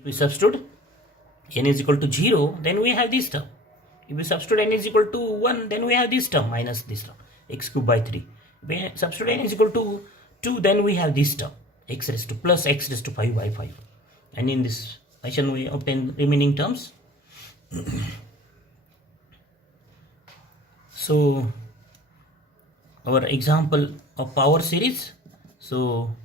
If we substitute n is equal to 0, then we have this term. If we substitute n is equal to 1, then we have this term minus this term, x cube by 3. If we substitute n is equal to 2, then we have this term, x raised to plus x raised to 5 by 5. And in this fashion, we obtain remaining terms. So, our example of power series. So,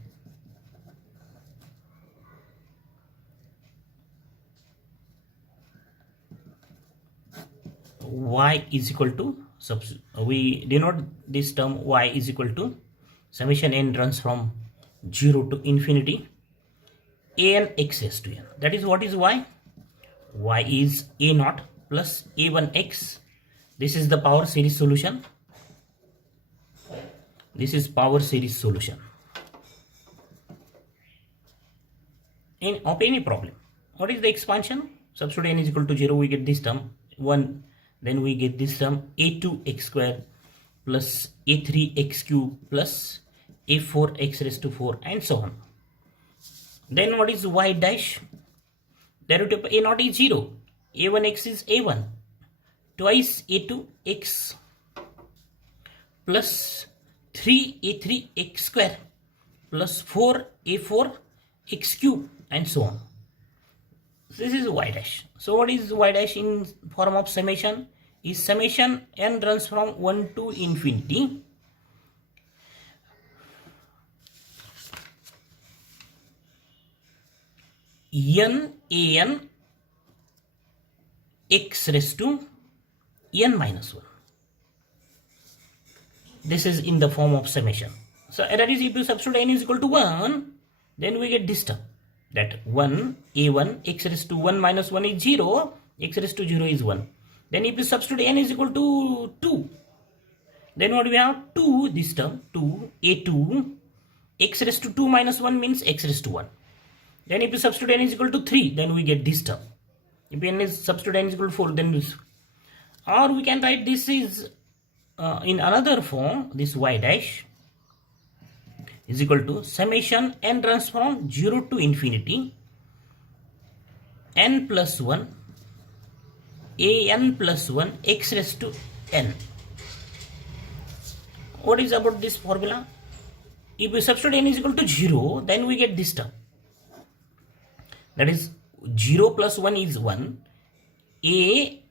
y is equal to, we denote this term y is equal to summation n runs from 0 to infinity an x raised to n. That is, what is y? Y is a naught plus a1x. This is the power series solution. This is power series solution of any problem. What is the expansion? Substitute n is equal to 0, we get this term 1. Then we get this term a2x square plus a3x cube plus a4x raised to 4 and so on. Then what is y dash? Derivative of a naught is 0. a1x is a1 twice a2x plus 3a3x square plus 4a4x cube and so on. This is y dash. So what is y dash in form of summation? Is summation n runs from 1 to infinity n x raised to n minus 1. This is in the form of summation. So that is, if you substitute n is equal to 1, then we get this term, that 1 a1 x raised to 1 minus 1 is 0, x raised to 0 is 1. Then if you substitute n is equal to 2, then what we have? 2, this term 2 a2 x raised to 2 minus 1 means x raised to 1. Then if you substitute n is equal to 3, then we get this term. If n is substitute n is equal to 4, then this. Or we can write this is in another form, this y dash is equal to summation n runs from 0 to infinity n plus 1 an plus 1 x raised to n. What is about this formula? If we substitute n is equal to 0, then we get this term. That is, 0 plus 1 is 1. A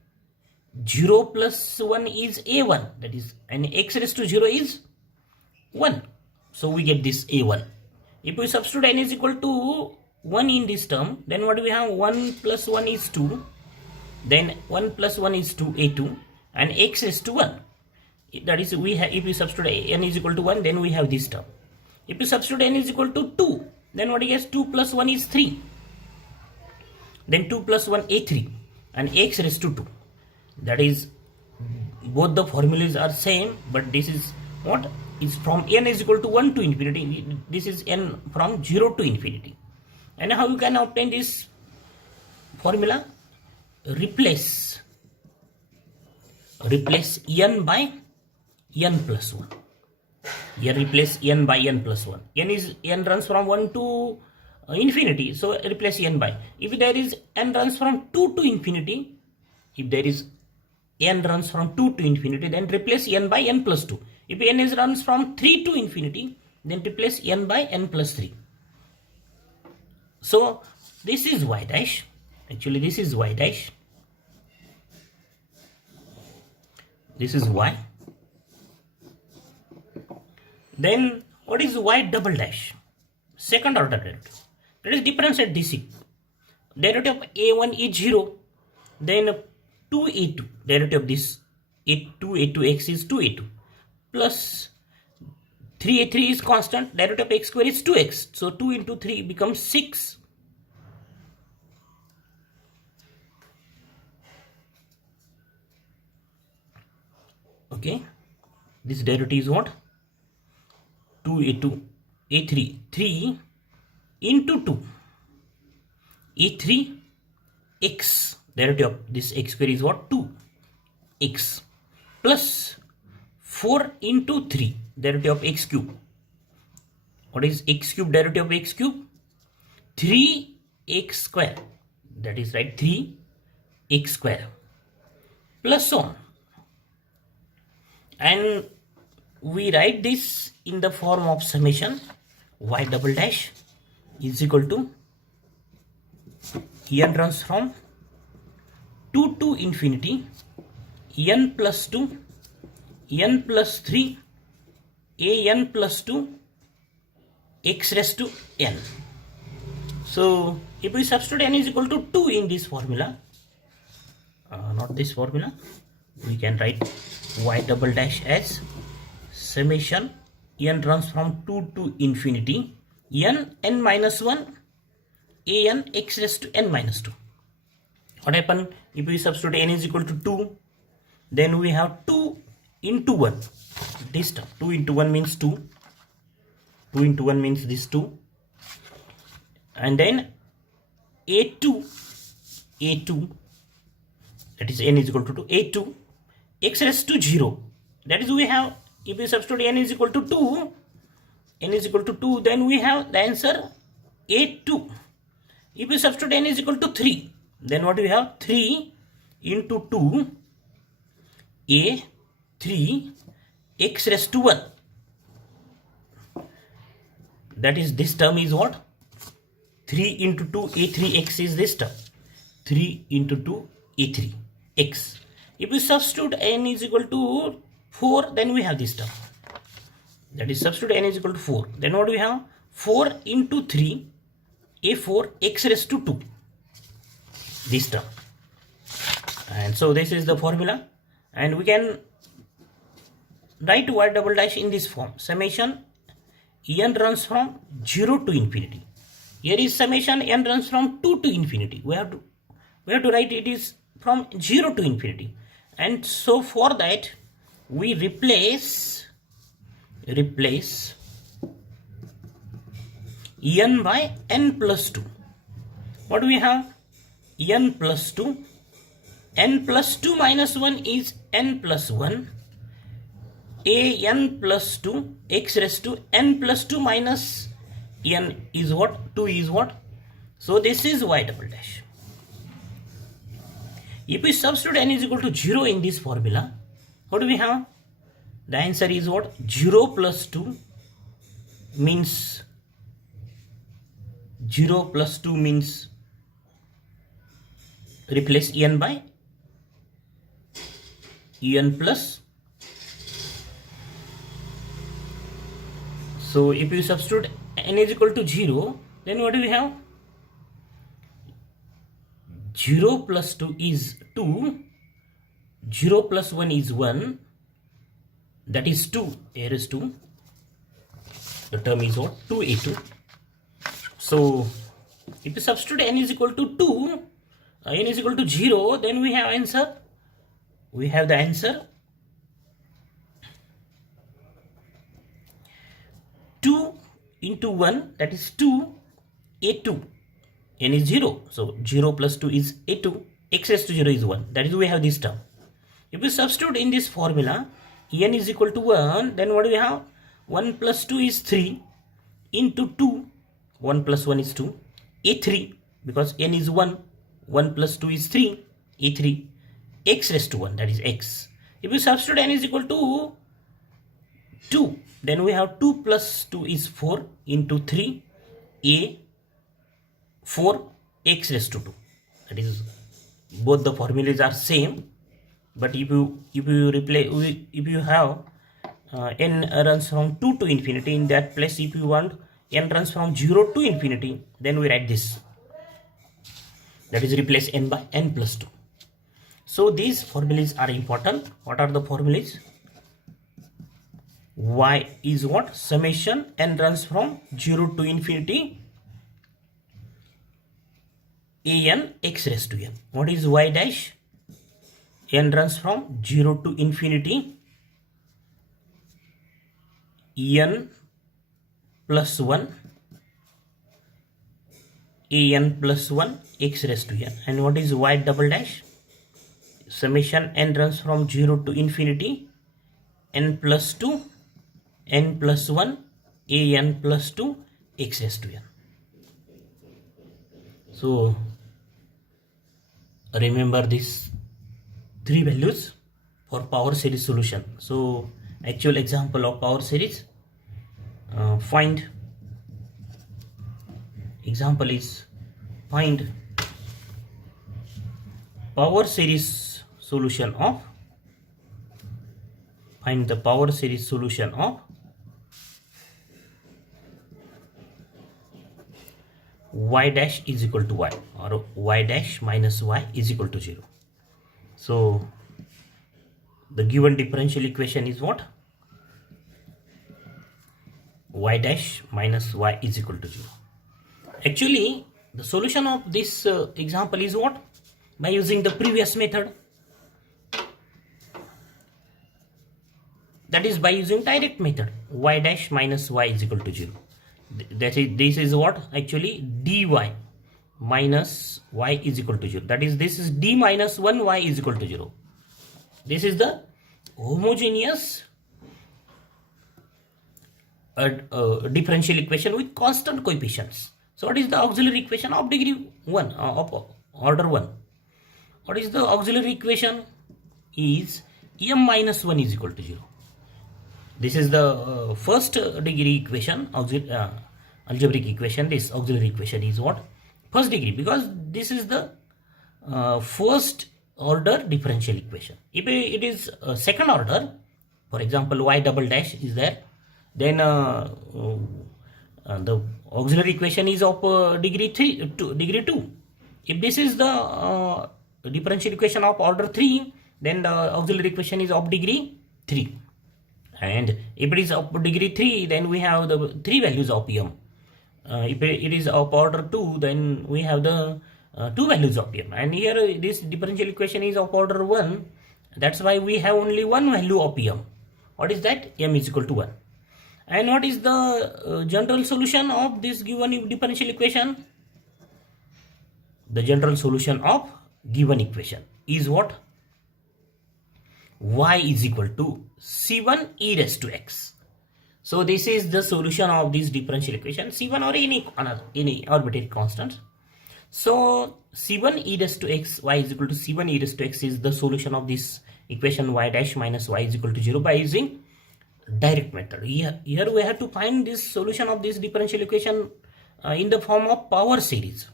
0 plus 1 is a1. That is, and x raised to 0 is 1. So we get this a1. If we substitute n is equal to 1 in this term, then what do we have? 1 plus 1 is 2. Then 1 plus 1 is 2 a2 and x raised to 1. That is, we have, if we substitute n is equal to 1, then we have this term. If we substitute n is equal to 2, then what is 2 plus 1 is 3. Then 2 plus 1 a3 and x raised to 2. That is, both the formulas are same, but this is what is from n is equal to 1 to infinity. This is n from 0 to infinity. And how you can obtain this formula? Replace n by n plus 1. Here replace n by n plus 1. N runs from 1 to infinity, so replace n by. If there is n runs from 2 to infinity, if there is n runs from 2 to infinity, then replace n by n plus 2. If n is runs from 3 to infinity, then replace n by n plus 3. So this is y dash. Actually, this is y dash. This is y. Then what is y double dash? Second order derivative. That is differentiate this. Derivative of a1 is 0. Then 2a2. Derivative of this 2a2x is 2a2. Plus 3a3 is constant. Derivative of x square is 2x. So 2 into 3 becomes 6. Okay. This derivative is what? 2a2 a3 3 into 2 a3 x, derivative of this x square is what? 2 x plus 4 into 3, derivative of x cube. What is x cube derivative of x cube? 3x square that is right 3x square plus so on. And we write this in the form of summation y double dash is equal to n runs from 2 to infinity n plus 2 n plus 3 a n plus 2 x raised to n. So if we substitute n is equal to 2 in this formula, not this formula, we can write y double dash as summation n runs from 2 to infinity n minus 1 a n x raised to n minus 2. What happen if we substitute n is equal to 2? Then we have 2 into 1. This term 2 into 1 means 2. 2 into 1 means this 2. And then a2 that is n is equal to 2 a2 x raised to 0. That is we have, if we substitute n is equal to 2, then we have the answer a2. If we substitute n is equal to 3, then what we have 3 into 2 a 3 x raised to 1. That is, this term is what? 3 into 2 a3x is this term. 3 into 2 a3x. If we substitute n is equal to 4, then we have this term. That is, substitute n is equal to 4. Then what do we have? 4 into 3 a4 x raised to 2. This term. And so this is the formula. And we can write y double dash in this form. Summation n runs from 0 to infinity. Here is summation n runs from 2 to infinity. We have to write it is from 0 to infinity. And so for that we replace n by n plus 2. What do we have? N plus 2. N plus 2 minus 1 is n plus 1. A n plus 2 x raised to n plus 2 minus n is what? 2 is what? So this is y double dash. If we substitute n is equal to 0 in this formula, what do we have? The answer is what? 0 plus 2 means 0 plus 2 means replace n by n plus. So if you substitute n is equal to 0, then what do we have? 0 plus 2 is 2. 0 plus 1 is 1. That is 2. Here is 2. The term is what? 2a2. So if you substitute n is equal to 2, n is equal to 0, then we have answer. We have the answer 2 into 1, that is 2 a2. N is 0, so 0 plus 2 is a2. X raised to 0 is 1. That is, we have this term. If we substitute in this formula n is equal to 1, then what do we have? 1 plus 2 is 3 into 2. 1 plus 1 is 2 a3, because n is 1. 1 plus 2 is 3 a3 x raised to 1, that is x. If we substitute n is equal to 2, then we have 2 plus 2 is 4 into 3 a 4 x raised to 2. That is, both the formulas are same, but if you have n runs from 2 to infinity, in that place if you want n runs from 0 to infinity, then we write this. That is, replace n by n plus 2. So these formulas are important. What are the formulas? Y is what? Summation n runs from 0 to infinity a n x raised to n. What is y dash? N runs from 0 to infinity n plus 1 a n plus 1 x raised to n. And what is y double dash? Summation n runs from 0 to infinity n plus 2 n plus 1 a n plus 2 x raised to n. So remember these three values for power series solution. So actual example of power series, find example is find power series solution of find the power series solution of y dash is equal to y, or y dash minus y is equal to 0. So the given differential equation is what? Y dash minus y is equal to 0. Actually, the solution of this example is what? By using the previous method, that is by using direct method, y dash minus y is equal to 0. This is what? Actually dy minus y is equal to 0. That is, this is d minus 1 y is equal to 0. This is the homogeneous differential equation with constant coefficients. So what is the auxiliary equation of degree 1, of order 1? What is the auxiliary equation? Is m minus 1 is equal to 0. This is the first degree equation, algebraic equation. This auxiliary equation is what? First degree, because this is the first order differential equation. If it is second order, for example y double dash is there, then the auxiliary equation is of degree 2. If this is the differential equation of order 3, then the auxiliary equation is of degree 3. And if it is of degree 3, then we have the 3 values of m. If it is of order 2, then we have the 2 values of m. And here this differential equation is of order 1. That's why we have only one value of m. What is that? M is equal to 1. And what is the general solution of this given differential equation? The general solution of given equation is what? Y is equal to C1 e raised to x. So this is the solution of this differential equation, C1 or any arbitrary constant. So C1 e raised to x, y is equal to C1 e raised to x is the solution of this equation y dash minus y is equal to 0 by using direct method. Here we have to find this solution of this differential equation in the form of power series.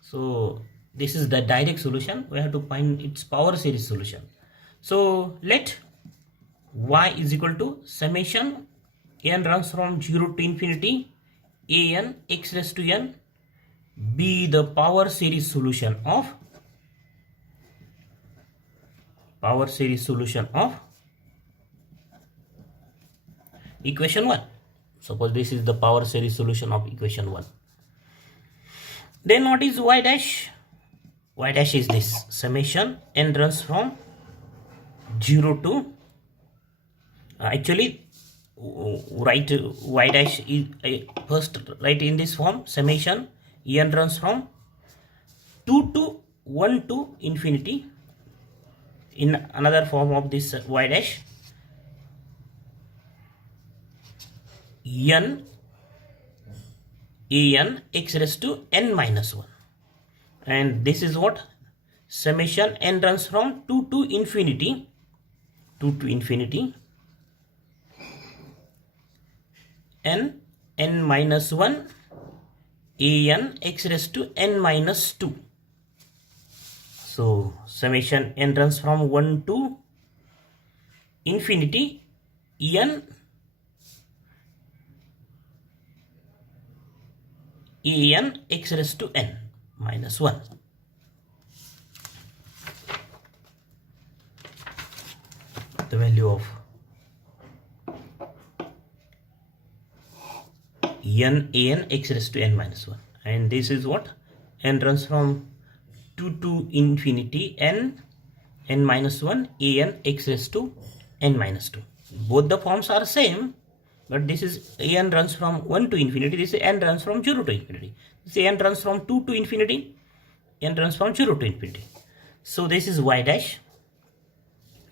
So this is the direct solution. We have to find its power series solution. So let y is equal to summation n runs from 0 to infinity a n x raised to n be the power series solution of equation 1. Suppose this is the power series solution of equation 1. Then what is y dash? Y dash is this summation n runs from 0 to actually write y dash is first write in this form, summation n runs from 2 to 1 to infinity. In another form of this y dash, n a n x raised to n minus 1, and this is what? Summation n runs from 2 to infinity n minus 1 a n x raised to n minus 2. So summation n runs from 1 to infinity n a n x raised to n minus 1. The value of n a n x raised to n minus 1, and this is what? N runs from 2 to infinity n minus 1 a n x raised to n minus 2. Both the forms are same, but this is n runs from 1 to infinity, this is n runs from 0 to infinity. This is n runs from 2 to infinity, n runs from 0 to infinity. So this is y dash.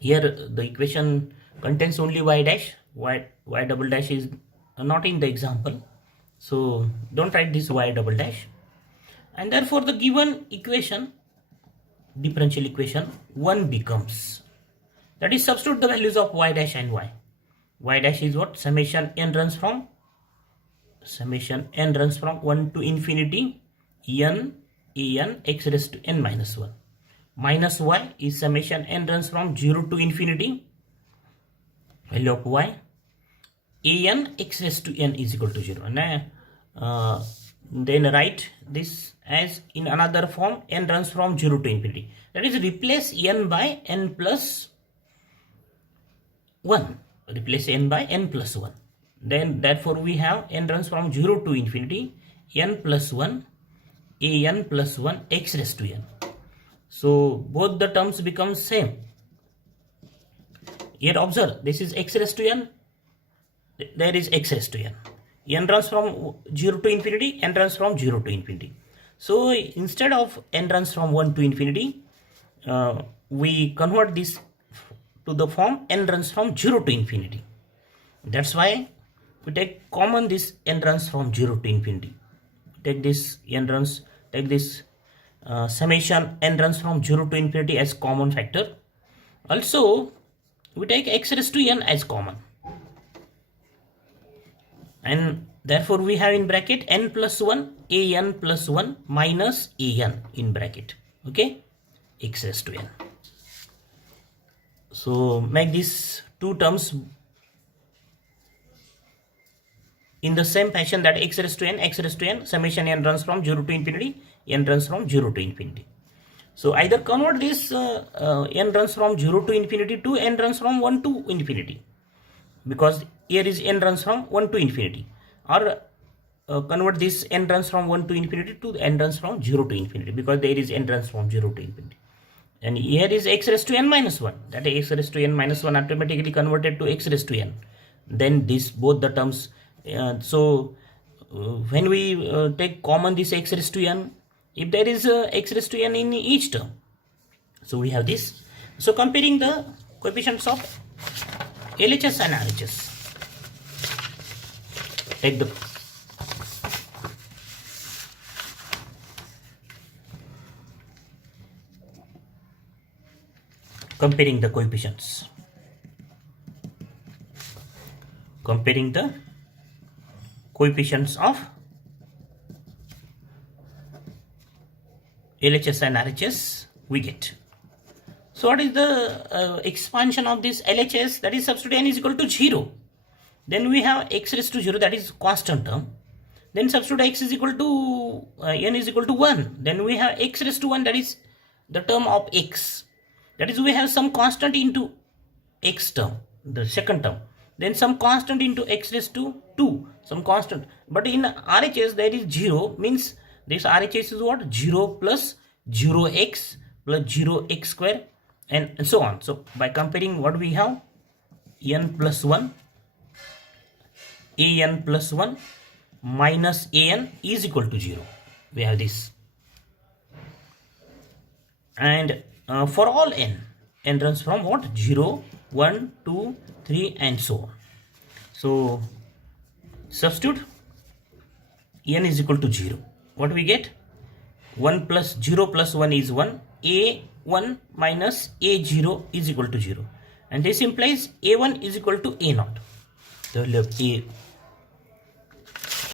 Here the equation contains only y dash, y double dash is not in the example, so don't write this y double dash. And therefore the given equation differential equation 1 becomes, that is, substitute the values of y dash and y. Y dash is what? Summation n runs from 1 to infinity n x raised to n minus 1. Minus y is summation n runs from 0 to infinity, value of y, an x raised to n is equal to 0. And then write this as in another form, n runs from 0 to infinity. That is, replace n by n plus 1. Replace n by n plus 1. Then therefore we have n runs from 0 to infinity, n plus 1, an plus 1 x raised to n. So both the terms become same. Here observe, this is x raised to n, there is x raised to n. N runs from 0 to infinity, n runs from 0 to infinity. So instead of n runs from 1 to infinity, we convert this to the form n runs from 0 to infinity. That's why we take common this n runs from 0 to infinity. Take this summation n runs from 0 to infinity as common factor. Also, we take x raised to n as common. And therefore we have in bracket n plus 1, an plus 1 minus an in bracket. Okay, x raised to n. So make these two terms in the same fashion, that x raised to n, summation n runs from 0 to infinity, n runs from 0 to infinity. So either convert this n runs from 0 to infinity to n runs from 1 to infinity, because here is n runs from 1 to infinity, or convert this n runs from 1 to infinity to n runs from 0 to infinity, because there is n runs from 0 to infinity. And here is x raised to n minus 1, that x raised to n minus 1 automatically converted to x raised to n. Then this both the terms, when we take common this x raised to n, if there is x raised to n in each term, so we have this. So comparing the coefficients of LHS and RHS, take the comparing the coefficients, of LHS and RHS we get. So what is the expansion of this LHS? That is, substitute n is equal to 0. Then we have x raised to 0, that is constant term. Then substitute x is equal to n is equal to 1. Then we have x raised to 1, that is the term of x. That is, we have some constant into x term, the second term. Then some constant into x raised to 2, some constant. But in RHS there is 0, means this RHS is what? 0 plus 0x plus 0x square and so on. So by comparing, what we have? N plus 1, an plus 1 minus an is equal to 0. We have this. And for all n runs from what? 0, 1, 2, 3 and so on. So substitute n is equal to 0. What we get? 1 plus 0 plus 1 is 1. A1 minus A0 is equal to 0. And this implies A1 is equal to A0. The value of A